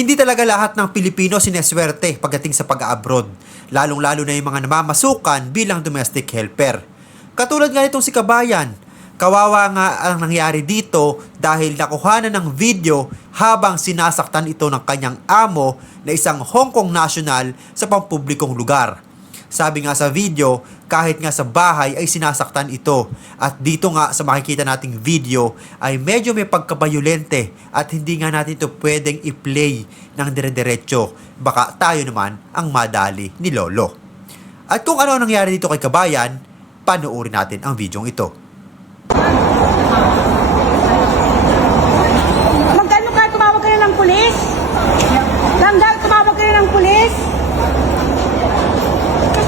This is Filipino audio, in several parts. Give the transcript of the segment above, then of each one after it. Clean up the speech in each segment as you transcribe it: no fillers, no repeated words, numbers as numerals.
Hindi talaga lahat ng Pilipino sineswerte pagdating sa pag-abroad, lalong-lalo na yung mga namamasukan bilang domestic helper. Katulad nga nitong si Kabayan, kawawa nga ang nangyari dito dahil nakuhanan ng video habang sinasaktan ito ng kanyang amo na isang Hong Kong national sa pampublikong lugar. Sabi nga sa video, kahit nga sa bahay ay sinasaktan ito. At dito nga sa makikita nating video ay medyo may pagkabayolente at hindi nga natin ito pwedeng i-play ng dire-diretso. Baka tayo naman ang madali ni Lolo. At kung ano ang nangyari dito kay Kabayan, panoorin natin ang video ito. Magkano ka? Tumawag ka na ng pulis? Langgal, tumawag ka na ng pulis?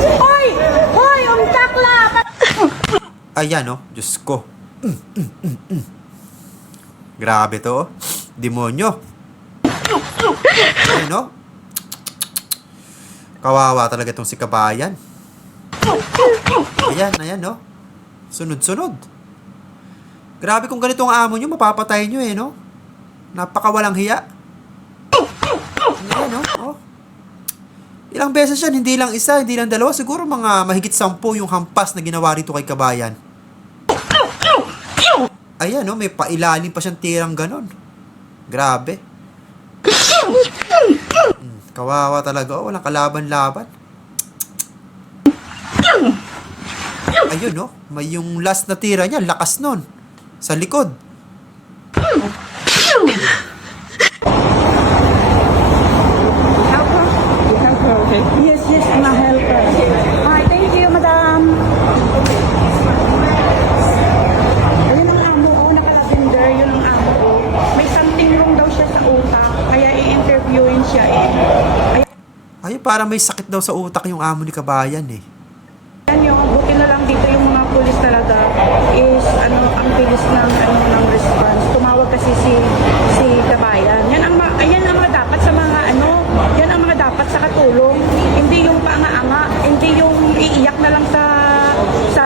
Hoy! Hoy! Umtakla! Ayan oh, Diyos ko. Grabe to oh. Demonyo. Ayan oh. Kawawa talaga itong si Kabayan. Ayan oh. Sunod-sunod. Grabe kung ganito ang amo nyo, mapapatay nyo eh, no? Napakawalang hiya. Ayan oh. Ilang beses yan, hindi lang isa, hindi lang dalawa, siguro mga mahigit 10 yung hampas na ginawa rito kay Kabayan. Ayan, no, may pailalim pa siyang tirang ganon. Grabe. Kawawa talaga, oh, walang kalaban-laban. Ayun, no, may yung last na tira niya, lakas nun. Sa likod. Yes, I'm a helper. Hi, thank you, madam. Ayun ang amo ko, naka-lavender, yun ang amo ko. May something wrong daw siya sa utak, kaya i-interviewin siya eh. Ay, parang may sakit daw sa utak yung amo ni Kabayan eh. Ayan yung, buti na lang dito yung mga pulis talaga is, ang bilis ng response. Tumawag kasi si Kabayan. Yan ang mga dapat sa mga yan ang mga dapat sa katulong. Hindi yung panga-anga, hindi yung iiyak na lang sa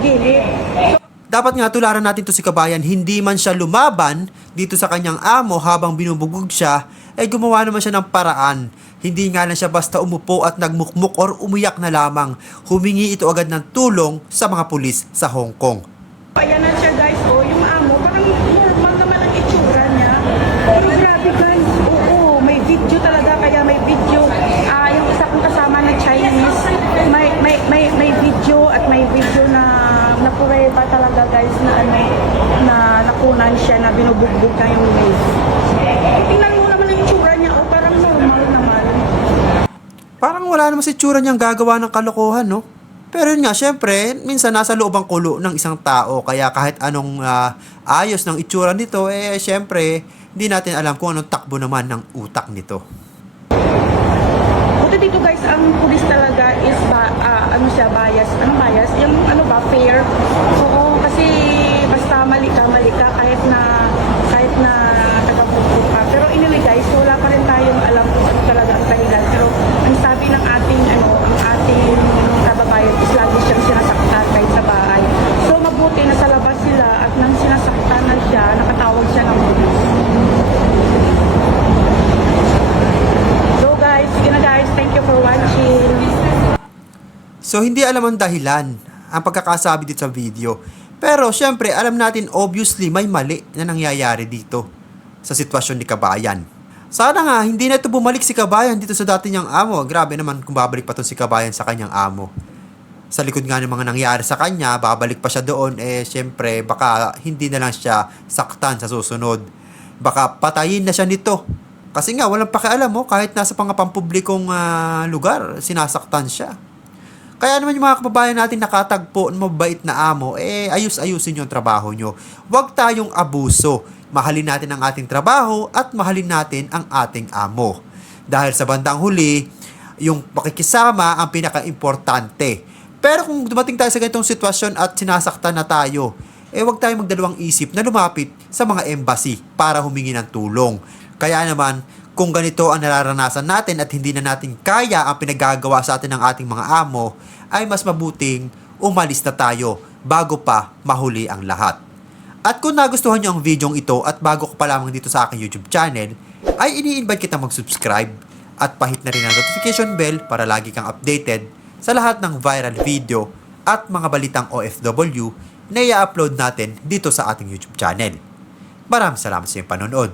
gilid. Dapat nga tularan natin to si Kabayan, hindi man siya lumaban dito sa kanyang amo habang binubugbog siya, gumawa naman siya ng paraan. Hindi nga lang siya basta umupo at nagmukmuk or umiyak na lamang. Humingi ito agad ng tulong sa mga pulis sa Hong Kong. Ayan na siya guys, yung amo, parang normal naman ang itsura niya. Pero grabe guys, oo, may video talaga, kaya may video. Yung isa kong kasama na Chinese, may video at may video na prueba talaga guys na nakunan siya na binubugbog na yung maid. Tingnan mo naman ang itsura niya, parang normal naman. Parang wala naman si tsura niyang gagawa ng kalokohan, no? Pero yun nga, syempre, minsan nasa loob ang kulo ng isang tao, kaya kahit anong ayos ng itsura nito, syempre, hindi natin alam kung anong takbo naman ng utak nito. Buti dito guys, ang pulis talaga is bias. Ano bias? Yung fair. Oo, kasi basta mali ka kahit na taga-bugbog ka. Pero anyway guys, wala pa rin tayong alam kung ano talaga ang dahilan. Pero ang sabi ng ating kababayan is lagi siyang sinasaktan kahit sa bahay. So mabuti na sa labas sila at nang sinasaktan na siya, nakatawag siya ng pulis. So guys, sige na guys, thank you for watching. So, hindi alam ang dahilan ang pagkakasabi dito sa video. Pero, syempre, alam natin obviously may mali na nangyayari dito sa sitwasyon ni Kabayan. Sana nga, hindi na ito bumalik si Kabayan dito sa dati niyang amo. Grabe naman kung babalik pa to si Kabayan sa kanyang amo. Sa likod nga ng mga nangyari sa kanya, babalik pa siya doon, syempre, baka hindi na lang siya saktan sa susunod. Baka patayin na siya nito. Kasi nga, walang pakialam mo, kahit nasa pampublikong lugar, sinasaktan siya. Kaya naman yung mga kababayan natin nakatagpo ng mabait na amo, ayus-ayusin yung trabaho nyo. Huwag tayong abuso. Mahalin natin ang ating trabaho at mahalin natin ang ating amo. Dahil sa bandang huli, yung pakikisama ang pinaka-importante. Pero kung dumating tayo sa ganitong sitwasyon at sinasaktan na tayo, huwag tayong magdalawang isip na lumapit sa mga embassy para humingi ng tulong. Kaya naman, kung ganito ang nararanasan natin at hindi na natin kaya ang pinagagawa sa atin ng ating mga amo, ay mas mabuting umalis na tayo bago pa mahuli ang lahat. At kung nagustuhan nyo ang video ito at bago ka pa lamang dito sa aking YouTube channel, ay ini-invite kita mag-subscribe at pahit na rin ang notification bell para lagi kang updated sa lahat ng viral video at mga balitang OFW na i-upload natin dito sa ating YouTube channel. Maraming salamat sa iyong panonood.